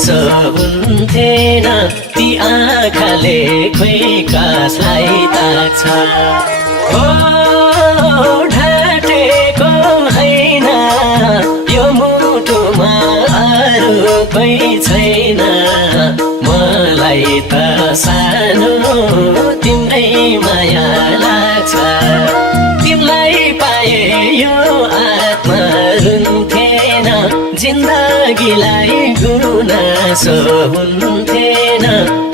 गुनासो हुन्थेन ती आँखाले खोइ कसलाई ताक्छ हो ढाटेको हैन यो मुटुमा अरू कोही छैन मलाई त सानो तिम्रै माया लाग्छ तिमीलाई पाए यो आत्मा रुन्थेन जिन्दगीलाई गुनासो हुन्थेन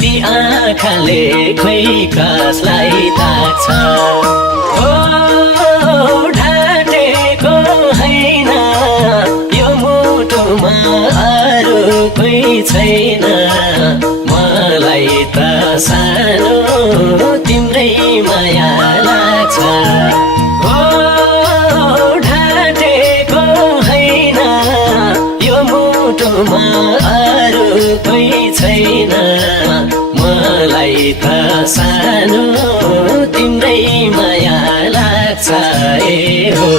ती आँखाले खोइ कसलाई ताक्छ हो ढाटेको हैन यो मुटुमा अरू कोही छैन मलाई त सानो तिम्रै माया लाग्छ हो ढाटेको हैन यो मुटुमा अरू कोही छैन मलाई त सानो तिम्रै माया लाग्छ ए हो